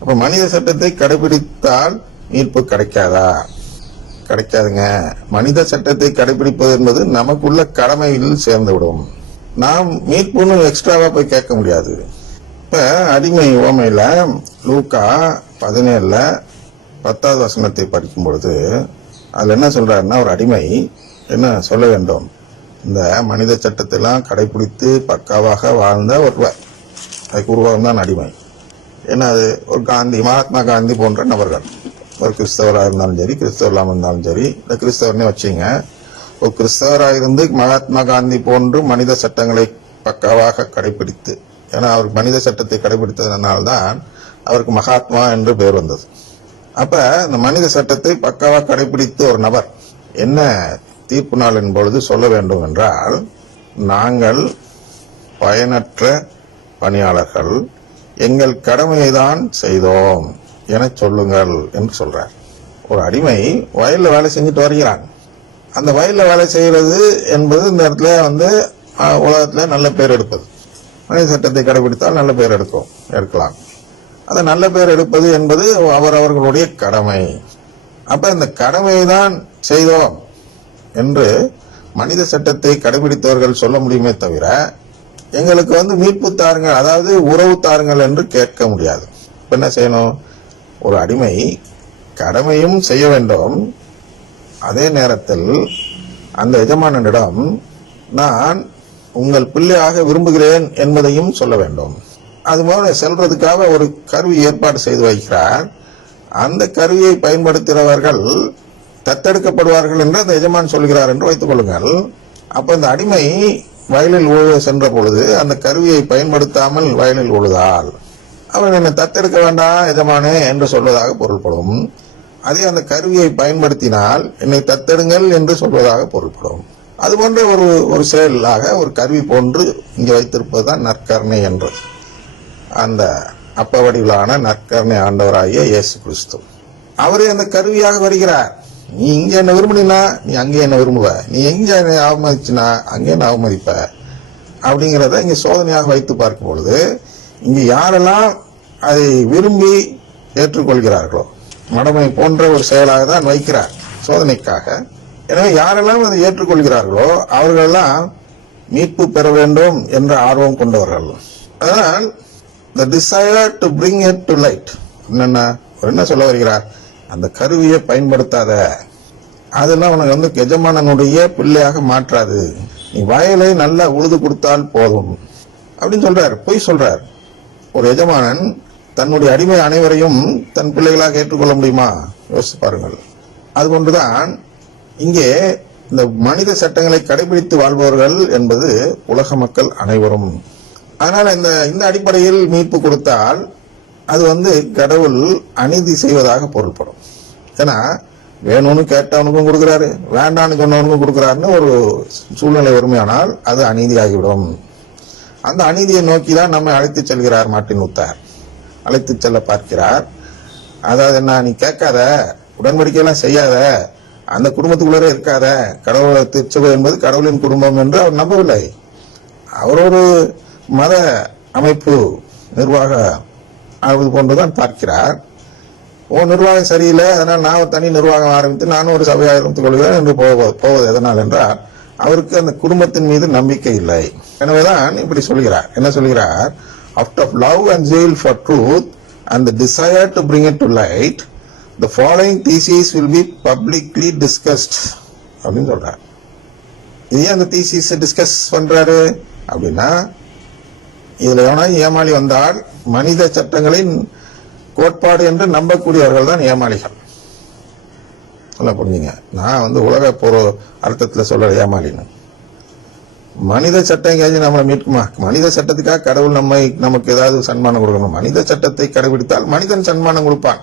அப்ப மனித சட்டத்தை கடைபிடித்தால் மீட்பு கிடைக்காதா? கிடைக்காதுங்க. மனித சட்டத்தை கடைபிடிப்பது என்பது நமக்குள்ள கடமையில் சேர்ந்து விடும். நாம் மீட்புன்னு எக்ஸ்ட்ராவா போய் கேட்க முடியாது. இப்ப அடிமை உவமையில லூக்கா 17 10வது வசனத்தை படிக்கும் பொழுது அதுல என்ன சொல்றாருன்னா, ஒரு அடிமை என்ன சொல்ல வேண்டும்? இந்த மனித சட்டத்தை எல்லாம் கடைபிடித்து பக்காவாக வாழ்ந்த ஒருவர், அதுக்கு உருவகம் தான் அடிமை. ஏன்னா அது ஒரு காந்தி, மகாத்மா காந்தி போன்ற நபர்கள், ஒரு கிறிஸ்தவராக இருந்தாலும் சரி, கிறிஸ்தவர் இல்லாமல் இருந்தாலும் சரி, இந்த கிறிஸ்தவர்னே வச்சுங்க, ஒரு கிறிஸ்தவராக இருந்து மகாத்மா காந்தி போன்று மனித சட்டங்களை பக்காவாக கடைபிடித்து, ஏன்னா அவருக்கு மனித சட்டத்தை கடைபிடித்ததுனால்தான் அவருக்கு மகாத்மா என்று பெயர் வந்தது. அப்ப இந்த மனித சட்டத்தை பக்காவாக கடைபிடித்து ஒரு நபர் என்ன தீர்ப்பு நாளின் பொழுது சொல்ல வேண்டும் என்றால், நாங்கள் பயனற்ற பணியாளர்கள், எங்கள் கடமையை தான் செய்தோம் என சொல்லுங்கள் என்று சொல்றார். ஒரு அடிமை வயல்ல வேலை செஞ்சுட்டு வருகிறான். அந்த வயல்ல வேலை செய்யறது என்பது இந்த இடத்துல உலகத்துல நல்ல பேர் எடுப்பது. மனித சட்டத்தை கடைபிடித்தால் நல்ல பேர் எடுக்கலாம். அந்த நல்ல பேர் எடுப்பது என்பது அவரவர்களுடைய கடமை. அப்ப இந்த கடமையை தான் செய்தோம் என்று மனித சட்டத்தை கடைபிடித்தவர்கள் சொல்ல முடியுமே தவிர, எங்களுக்கு மீட்பு தாருங்கள், அதாவது உறவு தாருங்கள் என்று கேட்க முடியாது. இப்ப என்ன செய்யணும்? ஒரு அடிமை கடமையும் செய்ய வேண்டும், அதே நேரத்தில் அந்த எஜமானனிடம் நான் உங்கள் பிள்ளையாக விரும்புகிறேன் என்பதையும் சொல்ல வேண்டும். அதுபோல செல்றதுக்காக ஒரு கருவி ஏற்பாடு செய்து வைக்கிறார். அந்த கருவியை பயன்படுத்துகிறவர்கள் தத்தெடுக்கப்படுவார்கள் என்று அந்த எஜமான் சொல்கிறார் என்று வைத்துக் கொள்ளுங்கள். அப்ப இந்த அடிமை வயலில் உழுவ சென்ற பொழுது அந்த கருவியை பயன்படுத்தாமல் வயலில் உழுதால் அவன் என்னை தத்தெடுக்க வேண்டாம் எஜமானே என்று சொல்வதாக பொருள்படும். அதே அந்த கருவியை பயன்படுத்தினால் என்னை தத்தெடுங்கள் என்று சொல்வதாக பொருள்படும். அதுபோன்ற ஒரு செயலாக ஒரு கருவி போன்று இங்கே வைத்திருப்பதுதான் நற்கருணை என்று, அந்த அப்ப வடிவிலான நற்கருணை ஆண்டவராகிய இயேசு கிறிஸ்து. அவரே அந்த கருவியாக வருகிறார். நீ இங்க என்ன விரும்பினா நீ அங்கே என்ன விரும்புவ, நீ எங்க என்ன அவமதிச்சுனா அங்கே என்ன அவமதிப்ப அப்படிங்கிறத இங்க சோதனையாக வைத்து பார்க்கும் பொழுது, இங்க யாரெல்லாம் அதை விரும்பி ஏற்றுக்கொள்கிறார்களோ, மடமை போன்ற ஒரு செயலாக தான் வைக்கிறார் சோதனைக்காக. எனவே யாரெல்லாம் அதை ஏற்றுக்கொள்கிறார்களோ அவர்களெல்லாம் மீட்பு பெற வேண்டும் என்ற ஆர்வம் கொண்டவர்கள். அதனால் the desire to bring it to light, என்ன சொல்ல வருகிறார்? அந்த கருவியை பயன்படுத்தாத, அதெல்லாம் உனக்கு எஜமானனுடைய பிள்ளையாக மாற்றாது, நீ வயலை நல்லா உழுது கொடுத்தால் போதும் அப்படின்னு சொல்றார். பொய் சொல்றார். ஒரு எஜமானன் தன்னுடைய அடிமை அனைவரையும் தன் பிள்ளைகளாக ஏற்றுக்கொள்ள முடியுமா? யோசிச்சு பாருங்கள். அதுபோன்றுதான் இங்கே இந்த மனித சட்டங்களை கடைபிடித்து வாழ்பவர்கள் என்பது உலக மக்கள் அனைவரும். அதனால இந்த அடிப்படையில் மீட்பு கொடுத்தால் அது கடவுள் அநீதி செய்வதாக பொருள்படும். ஏன்னா வேணும்னு கேட்டவனுக்கும் கொடுக்கிறாரு, வேண்டான்னு சொன்னவனுக்கும் கொடுக்கிறாருன்னு ஒரு சூழ்நிலை வருமையானால் அது அநீதியாகிவிடும். அந்த அநீதியை நோக்கி தான் நம்மை அழைத்து செல்கிறார் மார்ட்டின் லூத்தர். அழைத்து செல்ல பார்க்கிறார். அதாவது என்ன, நீ கேட்காத, உடன்படிக்கையெல்லாம் செய்யாத, அந்த குடும்பத்துக்குள்ளே இருக்காத, கடவுளை திருச்சபை என்பது கடவுளின் குடும்பம் என்று அவர் நம்பவில்லை. அவர் ஒரு மத அமைப்பு நிர்வாக அது போன்றுதான் பார்க்கிறார். நிர்வாகம் சரியில்லை, அதனால் நான் தனி நிர்வாகம் ஆரம்பித்து நானும் ஒரு சபையை ஆரம்பித்துக் கொள்கிறேன் என்று போவது எதனால் என்றால் அவருக்கு அந்த குடும்பத்தின் மீது நம்பிக்கை இல்லை. எனவேதான் இப்படி சொல்கிறார். என்ன சொல்கிறார்? out of love and zeal for truth and the desire to bring it to light, the following theses will be publicly discussed அப்படின்னு சொல்றார். இது அந்த தீசிஸ் டிஸ்கஸ் பண்றாரு அப்படின்னா, இதுல எவனா ஏமாளி வந்தால் மனித சட்டங்களின் கோட்பாடு என்று நம்பக்கூடியவர்கள் தான் ஏமாளிகள். சொல்ல புரிஞ்சுங்க. நான் உலக அர்த்தத்துல சொல்ற ஏமாளின்னு. மனித சட்டம் எங்கேயாச்சும் நம்மளை மீட்குமா? மனித சட்டத்துக்காக கடவுள் நமக்கு ஏதாவது சன்மானம் கொடுக்கணும்? மனித சட்டத்தை கடைபிடித்தால் மனிதன் சன்மானம் கொடுப்பான்.